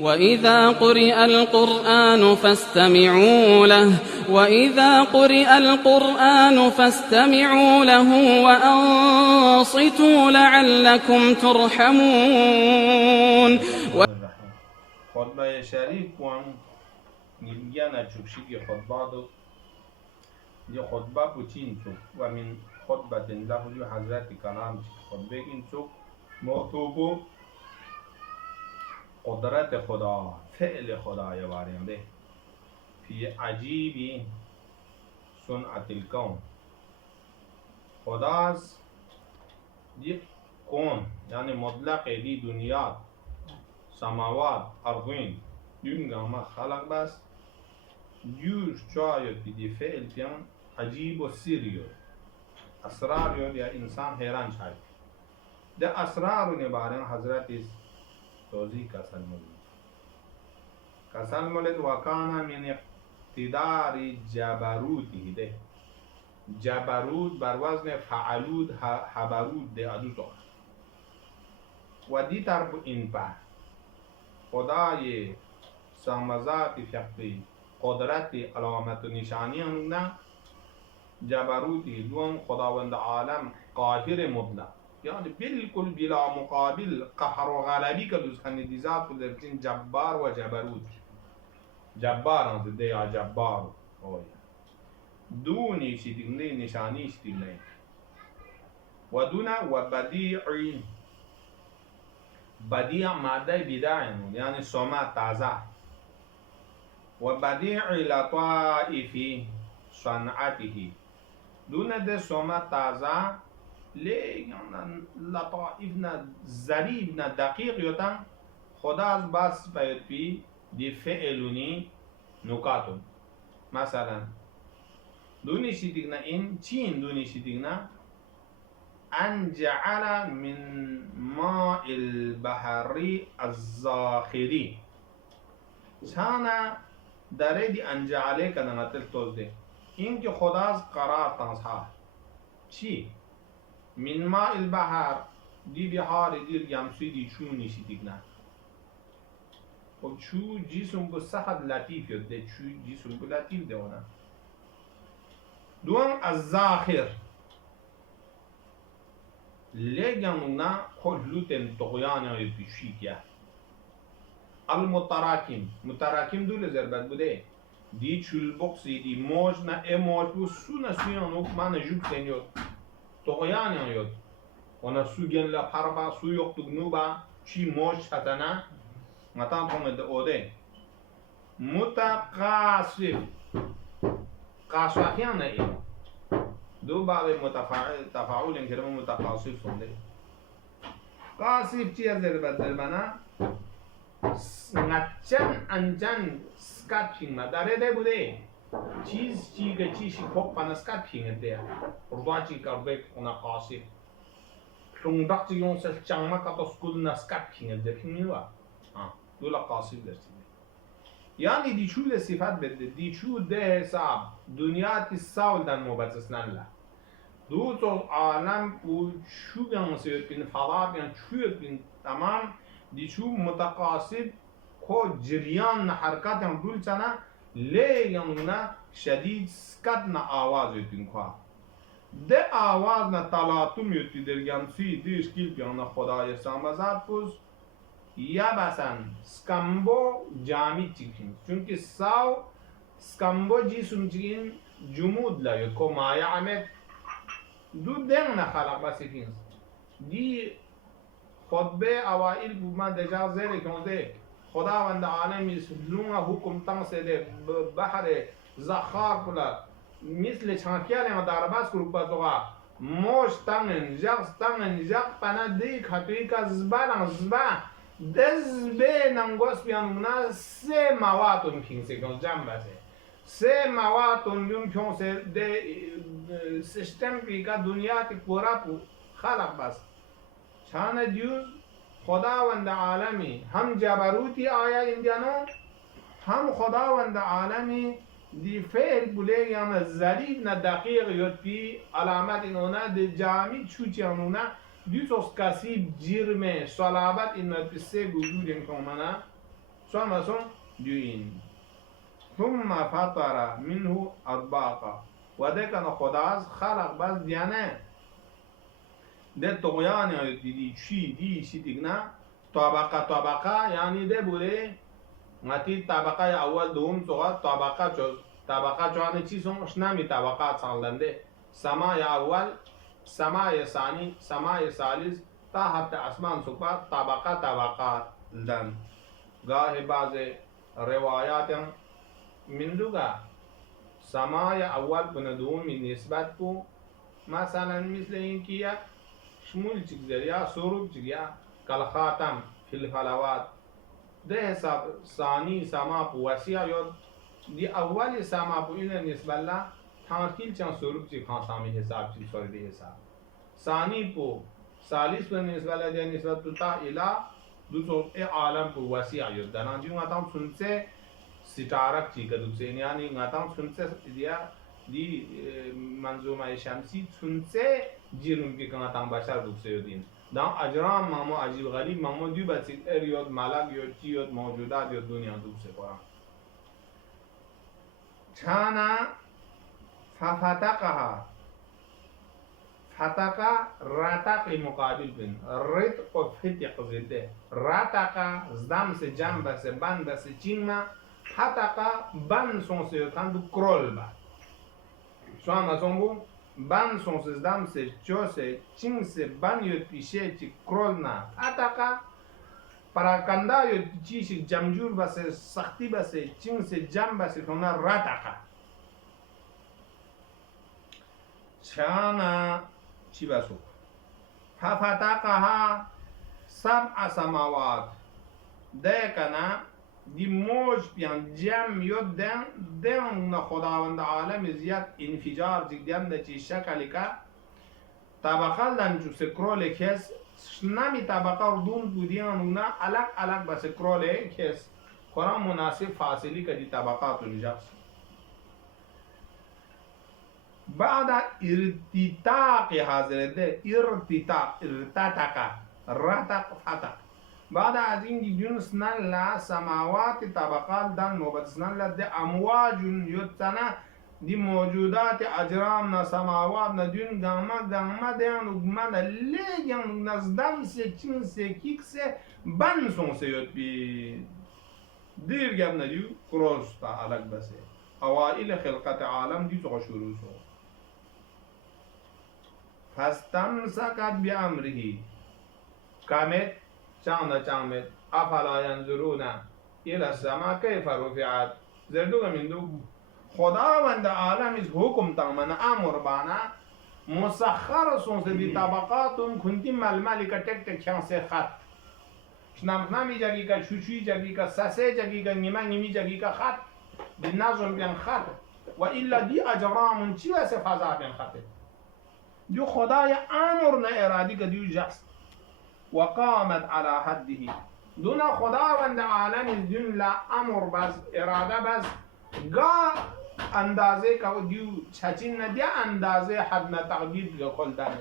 وإذا قرئ القرآن فاستمعوا له وإذا قرئ القرآن فاستمعوا له وأنصتوا لعلكم ترحمون. خطبه شریف کوم نمیگن چوکشی که خطبه دو یه خطبه پوچین چوک و من خطبه لفظ حضرت کلام خطبه این چوک محتوب قدرت خدا فعل خدا یه بارنده فی عجیبی صنعت الکون خداست یک کون یعنی مطلق دی دنیا سماوات ارضین دنیا ما خلق بس جوش چایت دی فعل پیان عجیب و سیریو اسرار یا انسان حیران شاید ده اسرار نبارن حضرت توضیح کسل مولد وکانا من اقتدار جبروتی ده جبروت بر وزن فعلود حبرود ده ادو تو و دی طرف این پر خدای سامزات فقی قدرت علامت و نشانی نه جبروتی دوم خداوند عالم قاهر مطلق یعنی بالکل بلا مقابل قهر و غلبی که دوست خندیزات در چین جبار و جبروت جبار هم زده یا جبار دونی شدیگنه نشانی شدیگنه و دونه و بدیعی بدیع ماده بداعی یعنی سوما تازه و بدیع لطائفی صنعته دونه ده سوما تازه لیکن لطائفنا ظریفنا دقیق یوتا خدا از باس باید پی دی فعلونی نکاتون مثلا دونیشی دیگنا این چین دونیشی دیگنا ان جعل من ماء البحری الزاخری چانا داره دی انجعله کنناتل توزده این که خدا از قرار تنصحا چی؟ من ماء البحر دی بحار دیر یمسی دی چو نیشی دیگنا خب چو جیسم کو سخت لطیف یاد ده چو جیسم کو لطیف ده اونا دوم از زاخر لیکن اونا خلوتن تقیان یا پیشی کیا المتراکم متراکم دول ضربت بوده دی چول بوکسی دی موج نه ای موج بو سو نسویان اوک من جوب سنیود تقیان یاد اونا سو گن لپربا سو یوک تگنوبا چی موج شتنا مطان پومد اوده متقاصف قاصفیان ای دو باب تفاعل کلمه متقاصف سنده قاصف چی از ضربنا نچن انجن سکاتپینگ ما داره ده بوده چیز چی که چیشی خوب پنا سکاتپینگ ده رضا چی کرده اونا قاصف شوندق چی یون سل چنگما کتا سکول نسکاتپینگ ده پینگیوا دولا قاصف درسید یعنی دیچو صفت بده دیچو ده حساب دنیا تی سال دن مبتسنن لا دو تو عالم و چو بیان سیوت بین فضا بیان چویت بین تمام دیچو متقاصد کو جریان حرکات هم دول چنا لیکن نه شدید سکت نه آواز یتین خواه ده آواز نه تلاطم یتی درگمسی دیش کیل بیان خدای سامزاد پوز یا بسن سکمبو جامد چیکین چونکه ساو سکمبو جیسم چیکین جمود لا کو مایا عمد دو دن نخلق بسی فینس دی خطبه اوائل من دجا زیر کنده خداوند عالمی لونga حکم تنگ سده بحر زخار کلا مثل چانکیال ما دارباس کروپا توغا موش تنگن جغ پنا دی خطوی کا زبان زبا دزبه ننگوس بیانونا سه مواتون پینسه کن جنبه سه مواتون یون پینسه ده سیستم پیکا دنیا تی پورا پو خلق بس چانه دیوز خداوند عالمی هم جبروتی آیا اندیانو هم خداوند عالمی دی فعل بوله یعنی ظریف نه دقیق یاد پی علامت اینونا دی جامد چوچی انونا دیوز کسی جرم صلابت این پسه وجود این کامنا شو دوين ثم فطر منه أطباقا وده كان خداز خلق بس ديانه ده طغيان دي شي دي شي دينا طبقة يعني ده بوله ngati tabaka ya awal doum soga tabaka chone chi song shnami tabaka sanglande sama ya awal sama ya sani sama ya salis ta hatta asman supa tabaka dan gahe baze riwayat yang minduga sama ya awal penadum min nisbat ko masalan misle inkiya shmul chigzariya surub chigya kal khatam fil falawat ده حساب ثاني سما بواسيا يود دي أول سما بوينه نسبة لا تانكيل چان سورب چي خان سامي حساب چي سوري دي حساب ثاني بو ثالث بو نسبة لا دي نسبة تتا إلى دوسو اي عالم بواسيا يود دانا جي ngatan sunse ستارك چي كدوب سے يعني ngatan sunse ديا دي منظومة شمسي sunse جيرم بي ngatan بشر دوب سے يودين dans ajram mamo ajib gharib mamo du basit yod malak yod chi yod mawjudat yod dunya dub se Quran chana fafataqaha fataka rataq muqabil bin rit ko fitiq zidde rataka zdam se jamba se banda se chingma hataka ban son se kandu krolba chana songu ban son se dam se chose ching se ban yo pishe chi krolna ataka parakanda yo chi shi jamjur ba se sakhti ba se ching se jam ba se kona rataka chana chibasu fafataka ha sab'a samawat dekana دی موج بیان جمع یود دن خداوند عالم زیاد انفجار جگدیم ده چی شکلی که طبقه لنجو scroll کس نمی طبقه ردون بودیان اونا الگ با سکرول کس قرآن مناسب فاصلی که دی طبقات نجاست بعد ارتتاق حاضر ده ارتتاق رتق فتق بعد از این جنس نلا سماوات طبقات دن مبتسنن لده امواج یتنا دی موجودات اجرام نا سماوات نا دون گاما دیان اگمد لیگن نزدم سے چین سے کیک سے بن سون سے یت بی دیر گب ندیو کروستا الگ بسه اوائل خلقت عالم دی تو شروع سو فاستمسكت بأمره كامت چامت افلا ينظرون الى السماء كيف رفعت زردوغ من دو خداوند عالم از حکم تامن امر بانا مسخر سون سے دی طبقاتم کنتی ململی کا ٹک ٹک چان سے خط نمی جگی کا چوچوی جگی کا سسه جگی کا نیمی جگی کا خط دی نظم بین خط و الا دی اجرام چی ویسے فضا بین خط جو خدای امر نه ارادی کا دیو جست وقامت على حده دون خداوند عالم دون لا امر بس اراده بس گا اندازه کا دیو چچین ندی اندازه حد نه تقدید کل دانه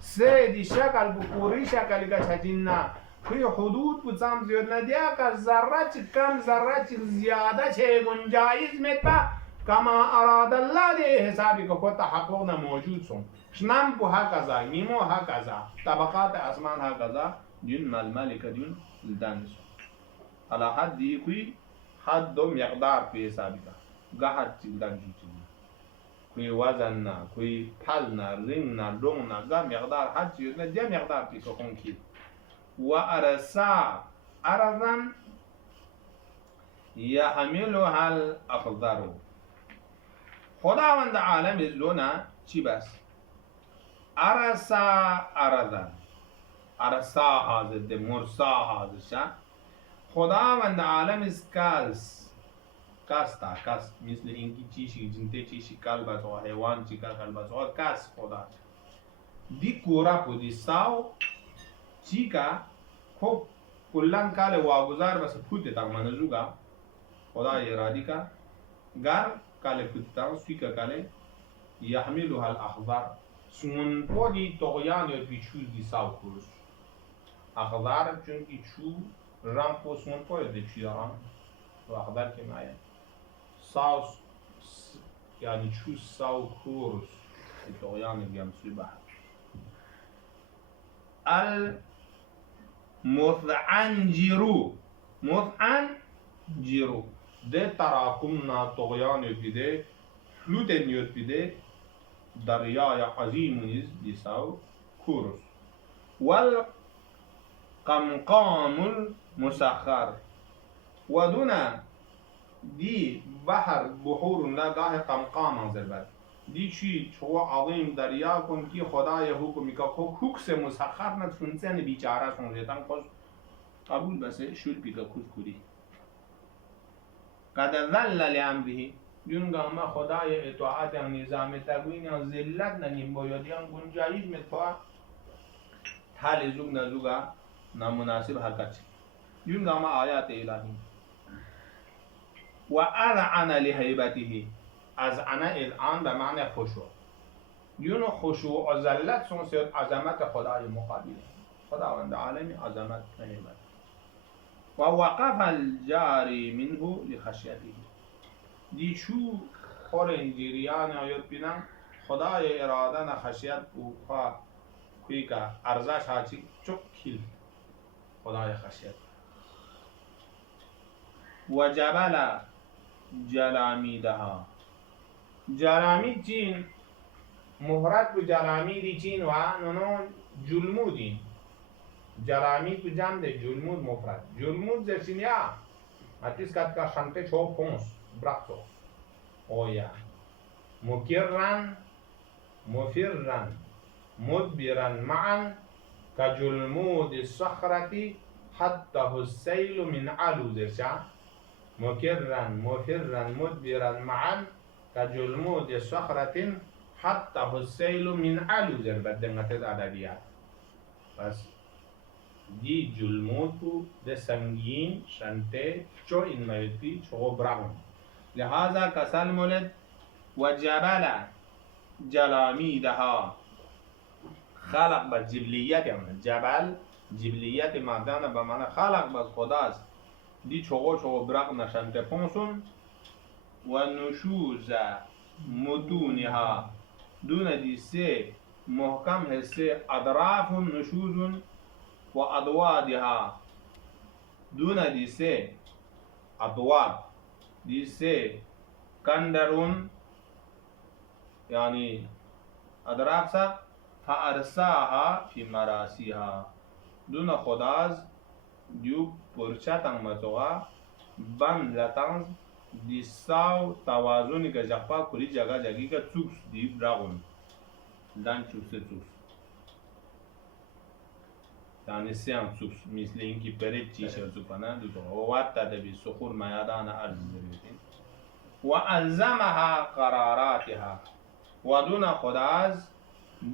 سه دی شکل بپوری شکلی کا چچین نه کوئی حدود بزام زیاد ندی کا ذره چی کم ذره چی زیاده چه گنجایز میتا کما اراد الله دی حسابی که خود تحقق موجود سون شنام بو هكذا ميمو هكذا طبقات اسمان هكذا دين ململك دين الدانس على حد يكوي حد دو مقدار في حسابك غحد تلدان جيتنا كوي وزننا كوي پلنا رننا دوننا غا مقدار حد يكوي دي مقدار في كونكي وارسا ارزن يحملها الاخضر خداوند عالم لونا چی بس ارسا اردن ارسا حاضر ده مرسا حاضر شا خداوند عالم از کس مثل اینکی چیشی جنته چیشی کل بس و حیوان چی کل بس و کس خدا دی کورا پو دی ساو چی کا خوب کلن کال واگذار بس پوت تا منزوگا خدا ارادی کا گر کال پوت تا سوی کا کال يحملها الأخضر سون پودی طغیان یا بیچوز دی ساو کروش اخضر چونکی چو رنگ پوسمون پاید چیاران و اخبار که مایم ساوس یعنی چو ساو کورس طغیان بیامسوی بحر المثعنجرو مثعنجرو ده تراکمنا طغیان یوپیده فلوتن یوپیده دریای عظیم نیز دیساو کورس والقمقام المسخر ودون دی بحور نگاه قمقام زربت دی چی چو عظیم دریا کن کی خدای حکمی که حکس مسخر نتونسن بیچاره سنجتن خوش قبول بسه شد بیگه کود کودی قد ذل لامره یونگا ما خدای اطاعت نظام تقوین یا ذلت ننیم باید یا گنجایش متفا حال زوگ نزوگا نامناسب حرکت یونگا ما آیات الهی و اذعن لهیبته اذعن اذعان به معنی خشوع یون خشوع و ذلت سنسید عظمت خدای مقابل خداوند عالمی عظمت هیبت و وقف الجاری منه لخشیته دی چو خورن جریان آیت بینم خدای اراده نه خشیت او خواه کوی که ارزش هاچی چک کل خدای خشیت و جبل جلامیدها جلامید چین مفرد به جلامید چین و نونون جلمودین جلامید به جمع جلمود مفرد جلمود زرسینیا اتیس کت کا شنته چو پونس براتو اویا مکرن مفرن مدبرن معا كجلمود الصخرة حته السيل من علو زرشا مكرا مفرا مدبرا معا كجلمود الصخرة حته السيل من علو زر بدنگت ادبیات بس دی جلمود کو ده سنگین شنته چو این میتی چو براون لهذا کسل مولد و جبل جلامیدها خلق با جبلیت یعنی جبل جبلیت مردان به معنی خلق با خداست دی چوغو برق نشنته پونسون و نشوز متونها دون دی سه محکم حصه اطراف نشوز و ادوادها دون دی سه ادواد دی سه کندرون یعنی اطراف سا فارساها فی مراسیها دون خداز دیو پرچاتن متوغا بند لطنز دی ساو توازونی که جخپا کلی جگه جگی که چوکس دی براغون دن چوکس چوکس یعنی سیان چوکس مثل اینکه پرید چیشه چوکانا دو تو وات تدبی سخور میادان ارز زریتین و الزمها قراراتها و دون خداز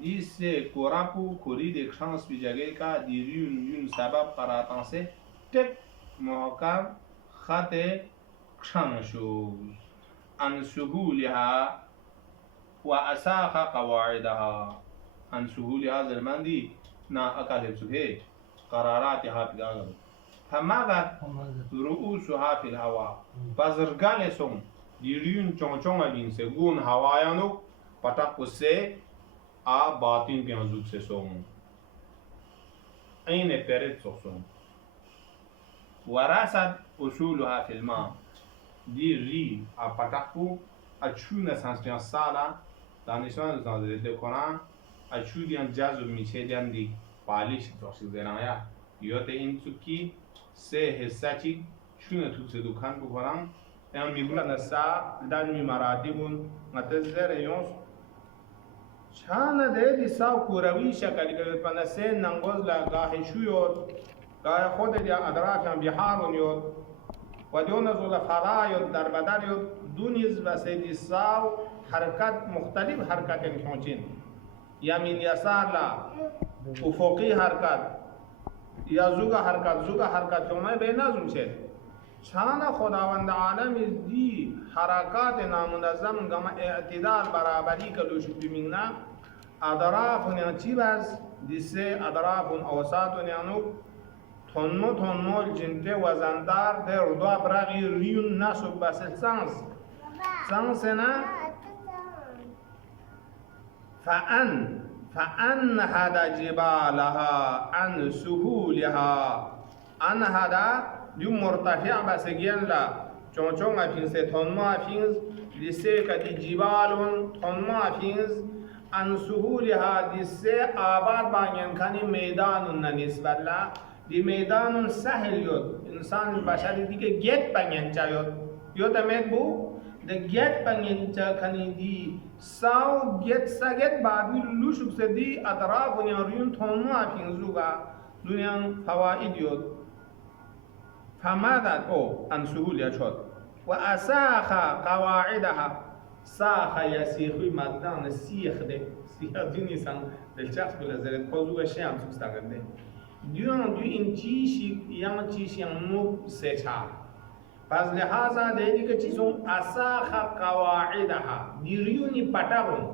دیسه کوراپو کوری دیک شانس بی جگه کا دیریون یون سبب قراتان سے تک محکم خط کشانشوز ان سهولها و اساق قواعدها ان سهولها زرمندی نا اکالب سبه قراراتها پیداغل فماذا رؤوسها في الهواء بازرگان سون دیریون چون چون بین سے گون هوایانو پتاق سے a batin pianzuk se som أين peret soxum وراسد أصولها في الماء دي ري a pataku a chuna sanspian sala دانشان زنده کنن a chudian jazu michedian di palish doxi zenaya yote in tsuki se hesachi chuna tutse dukan bukoran en mibula nasa dan mi maratibun ngatezere yons شان ده دیساو کوروی شکلی که پنسه ننگوز لگاه شویود گاه خود دیا ادراک بیحارون یود و دیون زول فضا یود در بدر یود دونیز و سه دیساو حرکت مختلف حرکت نشونچین یمین یسار لا افقی حرکت یا زوگا حرکت یومه بینازم شد شان خداوند عالم دی حرکات نامنظم گم اعتدال برابری کلوش بمیننا اطراف چی باز دیسه اطراف اوسط یانو تنمو الجنت وزندار در دو براغي ريون ناسو بس سانس نا فأن هذا جبالها عن سهولها أن هذا دو مرتفع بس لا چون افینز تنمو افینز دیسه کدی جبالون تنمو افینز ان سهولها دیسه آباد باگن کنی میدانون نسبت لا دی میدانون سهل یود انسان بشری دیگه گت باگن چایود یود امید بو ده گت باگن چا کنی دی ساو گت سگت بابی لوشب سے دی اطراف ونیاریون تنمو افینزو با دنیان فوائد یود فماذا عن سهولها شد وأساخ قواعدها ساخ يسيخ مادان سيخ ده سيخ ديني سان الشخص بلا زرت قوزو شيام سوستان ده ديون دو ان چیش yang مو سيچا پس لہذا دهدی که چیزون اساخ قواعدها دیریونی پتاون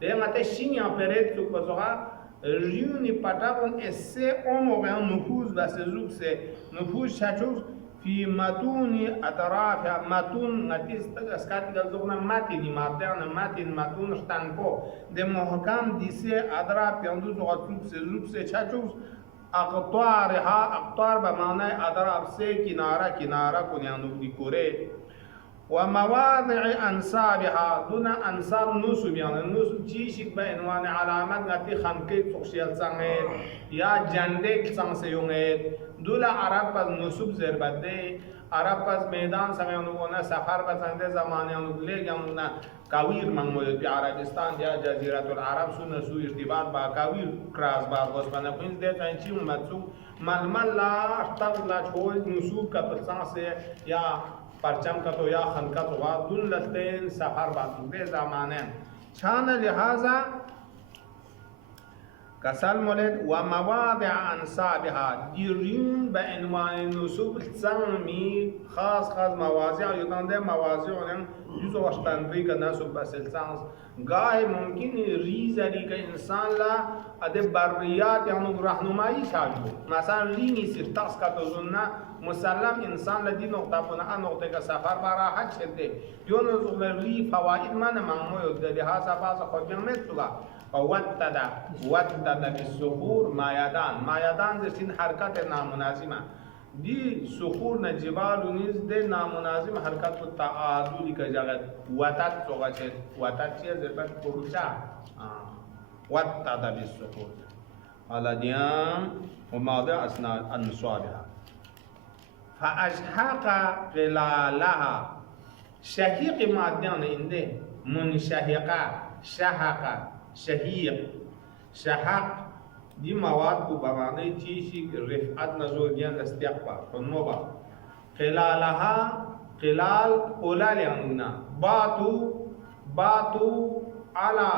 ده ماته شینیا پرت سو بزوها ریونی پتاون اسه اونو به نفوذ و سزوب سه نفوذ شچوس في متون أطرافها متون نتيس اسكات جلزونا ماتيني ماتنا متون شتانكو ده محكم ديسه أطراف يندوز وغتوب سه چچوس أقطار بمعنى أطراف سه كنارة كنيانو دي كوري ومواضع أنصابها دون أنصاب نصب يعني نصب جيشك بعنوان علامات نتي خنكيك سوشيال سانغير يا جندك سانسيونغير دولا عرب پس نصب زربده عرب پس میدان سمیانونا سفر بسنده زمانیانو لیگانونا کاویر منموید بی عربستان یا جزیرت العرب سو نسو ارتباط با کاویر کراس با غصبانه کنیز دیتا اینچی اومدسو ململ لا اشتغل لا چوید نصوب کتل سانسه یا پرچم کتو یا خنکتو و دون لستین سفر بسنده زمانه چان لحاظا كسل مولد ومواضع أنصابها ديرين بعنوان نصوب السامي خاص مواضع يتندى مواضع جزء واشتنبري كنصوب بس السانس گاهی ممکن ریزی که انسان لا ادب بریات يعني راهنمایی شاجو مثلا لینی سرتاس کاتوزنا مسلم انسان لدی نقطه پنا نقطه کا سفر برا حج شده یون زغلی فواید من مامو ده لحاظ باز خود متوغا وتد بالصخور مایدان زين حرکت نامناسبه دی صخور نه جبال و نیز ده نامناسب حرکت و تعادلی که جگت وتد سوغا چه وتد چه زبط پروچا وتد بالصخور حالا دیام و ماده اسنا انصابها فاشحق قلالها شهيق مادیان اینده منشهقه شهق دي مواد کو بمعنی چیزی رفعت نزول گیان استیقبا خنوبا قلال قلال یعنونا باتو على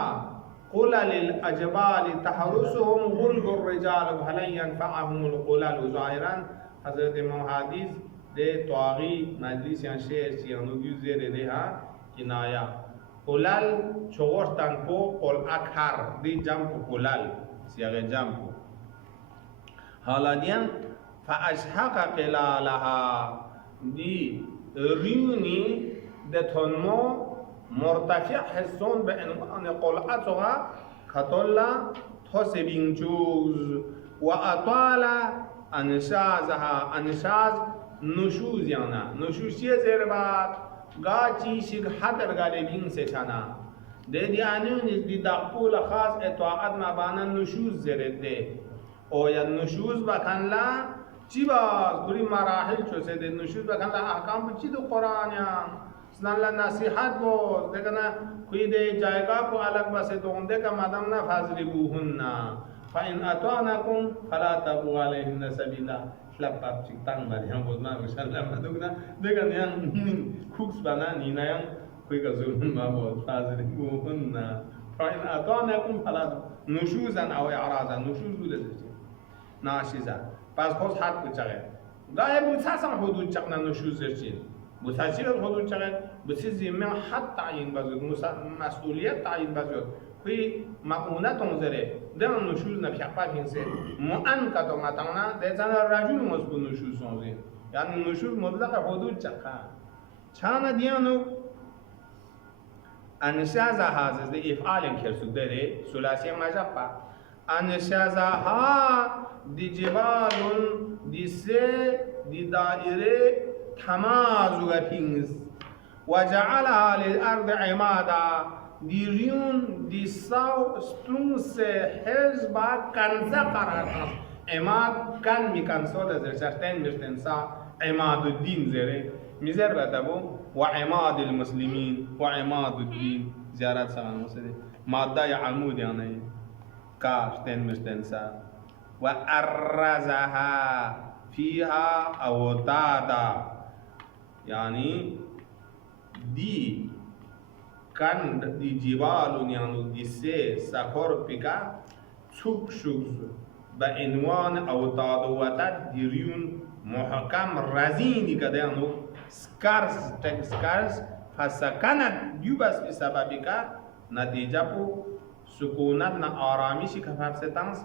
قلل الأجبال تحرسهم غلق الرجال فلن ينفعهم القلل ظاهرا حضرت امام حدیث ده طاغی مجلس یا شعر چیانوگی زیر ده کنایا قلل چغوشتن کو قل اکهر دی جمع قلل سیاق جمع حالا دیان فاشحق قلالها دی ریونی دتونمو مرتفع حسون به عنوان قلعتها کتولا تسبینجوز و اطال انشازها انشاز نشوز یانا نشوز چیه زیر بعد گاچی شک حدر غالبین سے چانا ده دی آنون دی دقبول خاص اطاعت مبانا نشوز زرد ده او یا نشوز بکن لا چی باز کلی مراحل چوسه ده نشوز بکن لا احکام چی دو قرآن یا سنان لا نصیحت باز دیکھنا کوئی ده جایگاه کو الگ بسه دونده که مدام نا فضربوهن فإن أطعنكم فلا تبغوا عليهن سبيلا lapar citang bari yang bosma misalnya madugna dengan yang cooks banani na yang kui kazulun mabot fazil buhunna fa'in atanakum fala nushuzan aw i'razan nushuz lezati nashiza pas khos hat kuchare gaye mutsasan hudud chaqna nushuz zerchin mutsasil hudud chaqet bisi zimma hat ta'yin bazud mas'uliyat ta'yin bazud kui mauna tongzere dan nushuz na pyakpa pinse mu'an ka to matangna de zana rajul mosbu nushuz sonze yani nushuz mutlaqa hudud chakha chana diano anashaza hazes de if'alen kersudere sulasi majappa anashaza ha di jibalun di se di daire tamazuga pings وجعلها للأرض عمادا ديريون دي ساو ستون سه حزبا كنزا قرارا عماد كان ميكانسول زرشتين مشتنسا عماد الدين zari measure بتابو وعماد المسلمين وعماد الدين زيارات سلام مسدي مادة يعمود يعني كاشتين مشتنسا وأرزها فيها أوتادا يعني di kan di jibalun yang di se sakor pika tsuk shuz ba inwan awtad watat diriyun muhakam razini kadanu scars tek scars fasakanat yubas bisababika natija pu sukunat na aramishi kafaf setans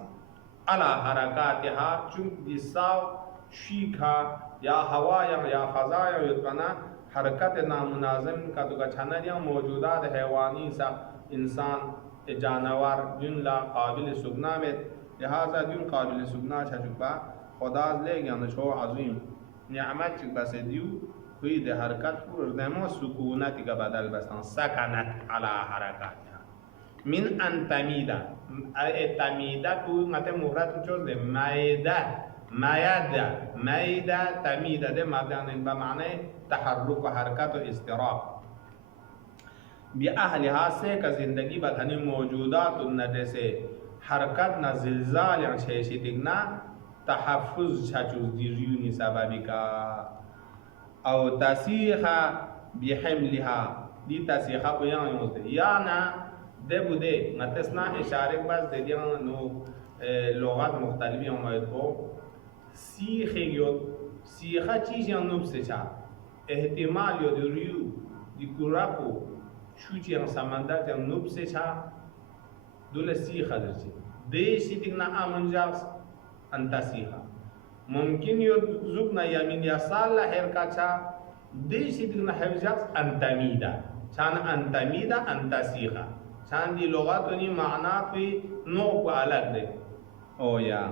ala harakatiha chuk di saw shika ya hawa ya faza ya yutbana حرکت نامناظم کا تو گچھانیاں موجودات حیوانی سا انسان جانور جن لا قابل سگنا میں لہذا جن قابل سگنا چھچکا خدا لے گیا نشو عظیم نعمت چکا سے دیو کوئی دے حرکت پر دمو سکونت کا بدل بستان سکنت علی حرکات من ان تمیدہ تمیدہ کو مت مفرد چوز دے مائدہ مائدہ تمیدہ دے مادان بمعنی تحرک و حرکت و اضطراب بأهلها سے کا زندگی بدھنی موجودات النجے سے حرکت نہ زلزال یا چھیشی تگنا تحفظ چھچوز دیریونی سببی کا او تسیخا بحملها دی تسیخا بیان یوز دے یا نا دے بودے نتسنا اشارک بس دے دیان نو لغات مختلفی ہمائد کو سیخی یود سیخا چیز یا نوب سے چاہ احتمال یا دی ریو دی کراپو چوچی یا سمندر یا نوب سے چاہ دول سیخا در چی دیشی تکنا آمن جاس انتا سیخا ممکن یا زبنا یمین یا سال لحر کا چاہ دیشی تکنا حفظ جاس انتا میدہ چان انتا میدہ انتا سیخا چان دی لغاتونی معنی پی نو کو الگ دے او یا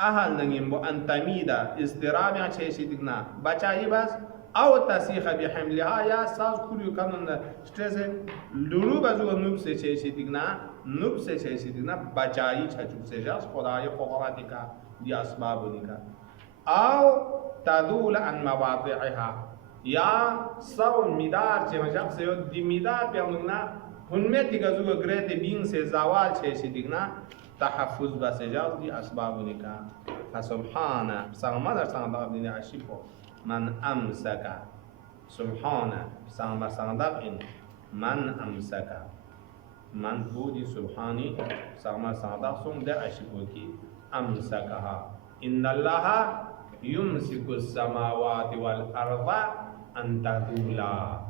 اهل نگیم با انتمیدا استراب یا چیشی دیگنا بچایی بس او تسیخ بحملها یا ساز کلیو کنن استرس لولو بازو نوب سے چیشی دیگنا بچایی چچو سے جاس خدای قدرتی کا دی اسبابونی کا او تدول عن مواضعها یا سو میدار چه مجاب سے دی میدار پیانونا هنمتی گزو گریت بین سے زوال چیشی دیگنا تحفظ بس جاز دی اسبابونی کا فسبحانه سامر سانداب دین عشیفو من امسکا سبحانه سامر سانداب این من امسکا من بودی سبحانی سامر سانداب سوم در عشیفو کی امسکها ان الله يمسك السماوات والارض ان تزولا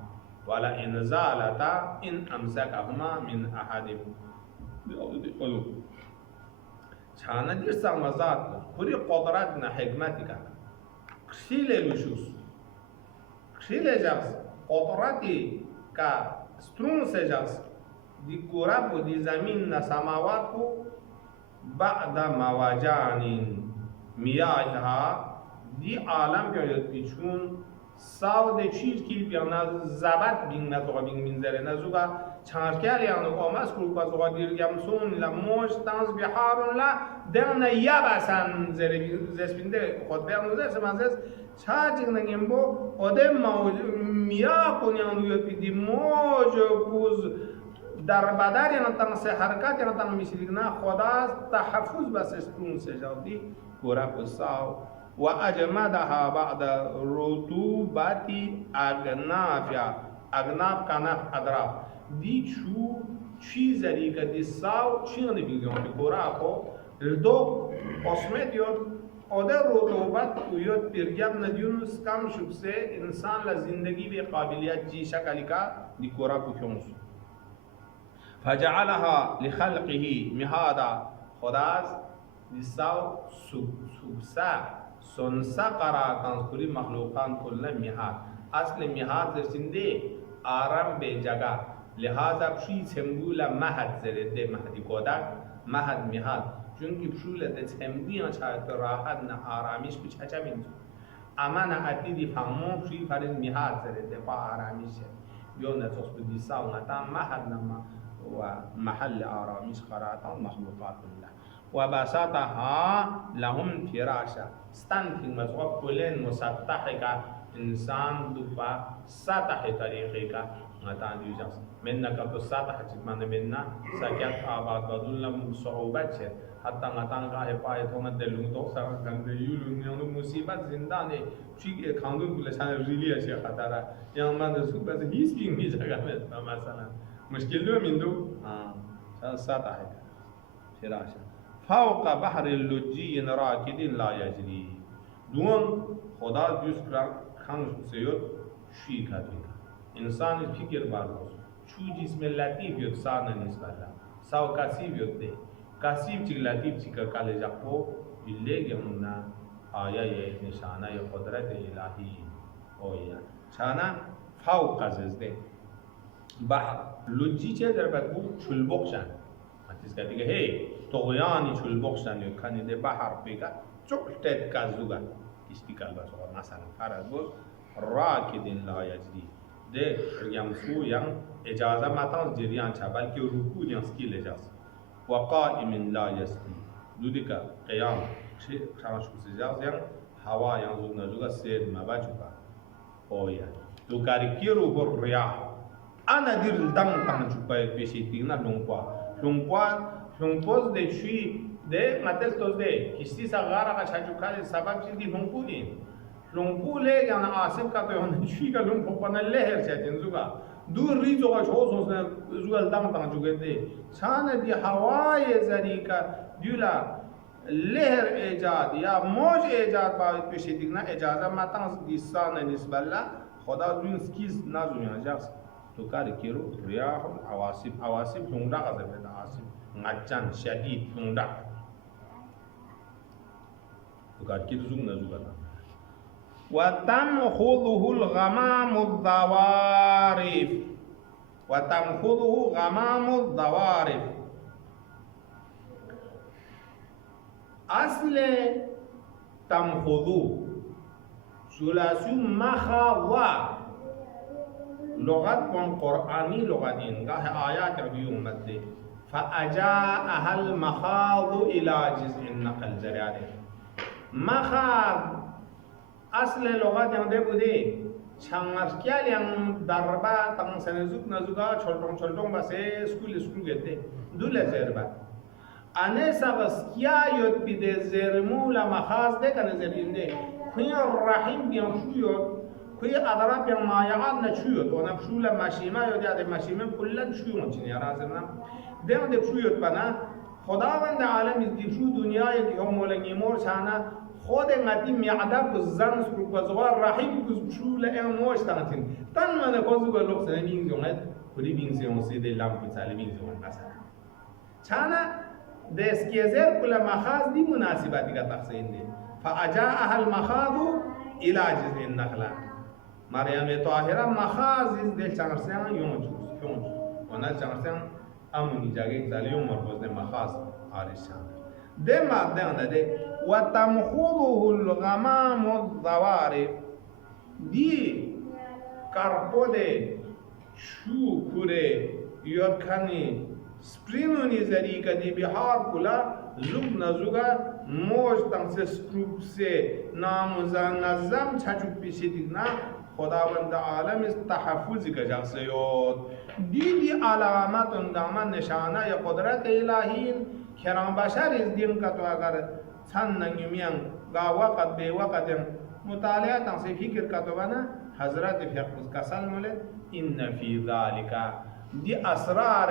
ولا ان زالتا ان امسكهما من احد بقلوب چانه دیر سامزاد پوری قدرت نه حکمتی که خیلی لوشوس خیلی جاس قدرتی که سترون سے جاس دی کورا پو دی زمین نه سماوات کو بعد مواجانین میایها دی عالم که چون ساو ده چیز کی پیانا زبط بین نتوقع بین منزره نزوگا چانرکیال یعنی آماس کلوپا زوگا دیرگم سون لموش تانز بحارون لا دهن یابسان زسپینده خود بیانوزه سمانزه چاچک نگیم بو اده میا کنیانو یپی دی موج پوز در بدر یعنی تان سه حرکت یعنی تان میشیدگنا خدا تحفظ بس استون سجاودی گورا پساو و اجمدها بعد رطوبت اغنافیا اغناف کناف ادراف دی چو چیزی که دی ساو چین بیگم بکورا کو دو قسمت یاد اده رطوبت یاد پیرگم ندیونس کم شبسه انسان لزندگی به قابلیت جی شکلی کا دی کورا کو کیونس فجعلها لخلقه مهادا خداز لساو سبسا سنسا قرار تنسكري مخلوقان كل مهاد اصل مهاد زرسنده آرام به جگہ لہذا بشی سمبولا مهد زرده مهدی کودک مهد مهاد چونکه بشوله ده سمبوی آنچه راحت نه آرامیش بچه بینجو اما نه عدیدی فهمون بشی فرز مهاد زرده با آرامیشه بیون نتوس بدی ساو نتا مهد نما و محل آرامیش قرارتان مخلوقات الله و بساطها لهم فراشا ستانتین مزغب کلین مسطحی کا انسان دوپا سطح طریقے کا متان دیوجاس مننا کا تو سطح چکمان مننا سکیت آباد بدون صعوبت ہے حتی متان کا پای تو نہ دلوں تو سر گندے یولوں یوں مصیبت زندہ نے چی کھاندون کو لسان ریلی ہے خطر یہاں من سو بس ہیس بھی نہیں جگہ میں مثلا مشکل دو من دو ہاں سطح ہے فراشا فوق بحر اللجی راکد لا یجری دون خدا دوست خانش سیود شی کاتیکا انسان فکر بازو چو جسم لطیف یود سان نسبت ساو کاسیب یود دے کاسیب چی لطیف چی کالے جاپو بلے گمنا آیا یہ نشانہ یہ قدرت الہی اویا چانا فوق قزز دے بحر لجی چه در بگو چل بخشن ماتیس کا دیگه ہے طغیانی چل بخشن یود کانی دے بحر پیگا چکتت کازوگا استقال بسوا مثلا فرض بود راکد لا یجری ده یمسو یم اجازه متان جریان چه بلکه رکوع یم سکیل اجازه و قائم لا یستی دودی که قیام شما شو سجاز یم هوا یم زوگ نزوگا سیر مباجوگا اویا تو کاری رو بر ریاح انا دیر دم تن چوبای پیشی تینا لونپوز ده چوی ده ماتل توز ده کسی ساغارا کا چاچوکا سبب چیزی لونپو لے یعنی آسف کا تو یعنی چوی کا لونپو پنا لہر چاچن زوگا دور ریزو کا شوز ہوسنے زوگا دم تن چوگے دے چھانا دی ہوای زری کا دیولا لہر ایجاد یا موج ایجاد باید پیشی دیگنا اجازه ماتن دیسان نسبت اللہ خدا دون سکیز نازو یعنی جاس تو کاری کیرو ریاح عواصف لونگا غزر بیتا Asif ngacan syadid mengundak bukan kita zoom na juga wa tamkhudhuhu al-ghamamu ad-dawarif wa tamkhudhuhu ghamamu ad-dawarif asle tamkhudhu sulasi makhadha lughat qur'ani lughat inga ayat rabi ummat de فأجاءها المخاض إلى جزء النقل زرياده مخاض أصل لغات yang dia bude changar kya yang darba tang sanezuk nazuga choltong base school gete dule zerba ane sabas kya yot bide zermula makhaz de kan zerinde khuya rahim yang shuyot khuya adarab yang mayaan na shuyot ona shula mashima yot ade mashima kullan shuyot chini arazna dem de shuyot bana خداوند عالم از دیشو دنیای که هم مولنگی مور شانا خود انگتی میعده بزن سرو بزغار رحیم بزشول N موش تانتین تن من خوزو Glock سنه بین زیونت کلی بین زیون سیده لام بسالی بین زیون مثلا چانا دسکیزر کل مخاز دی مناسبتی کا تقسیم دی فاجاءها المخاض الى جزء النخله مریم طاهره مخاز دل چانرسیان یونچ اونا چانرسیان امونی جاگه زالیون مربوط مخاص آرشان ده ماده آنده و تمخوضه الغمام الضوارب دی کارپوده شو کوره یاد کنی سپرینونی زری کدی بهار کلا زوگ نزوگا موج تنگ سکروب سے نامزنظم چچوک پیشی دیگنا خداوند عالم از تحفظی که جاسیود دیدی علامت اندامن نشانه ی قدرت الهین کرام بشر از دین که تو اگر چند نگیمیان گا وقت به وقت مطالعه تنسی فکر که تو بنا حضرت فقه کسل مولد این فی ذالک دی اسرار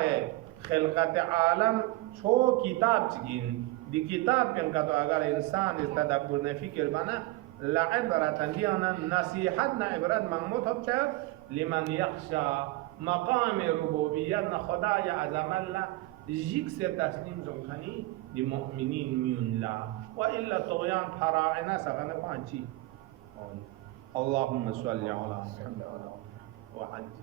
خلقت عالم چو کتاب چگین دی کتاب که تو اگر انسان از تدبر نفکر بنا لعبرة لنا نصيحتنا عبرت مغموط هبچه لمن يخشى مقام ربوبیت خدای عظم الله جيك سي تسليم زمخني للمؤمنين من لا وإلا طغيان فراعنة سغنى بانشي اللهم صل على محمد وعجل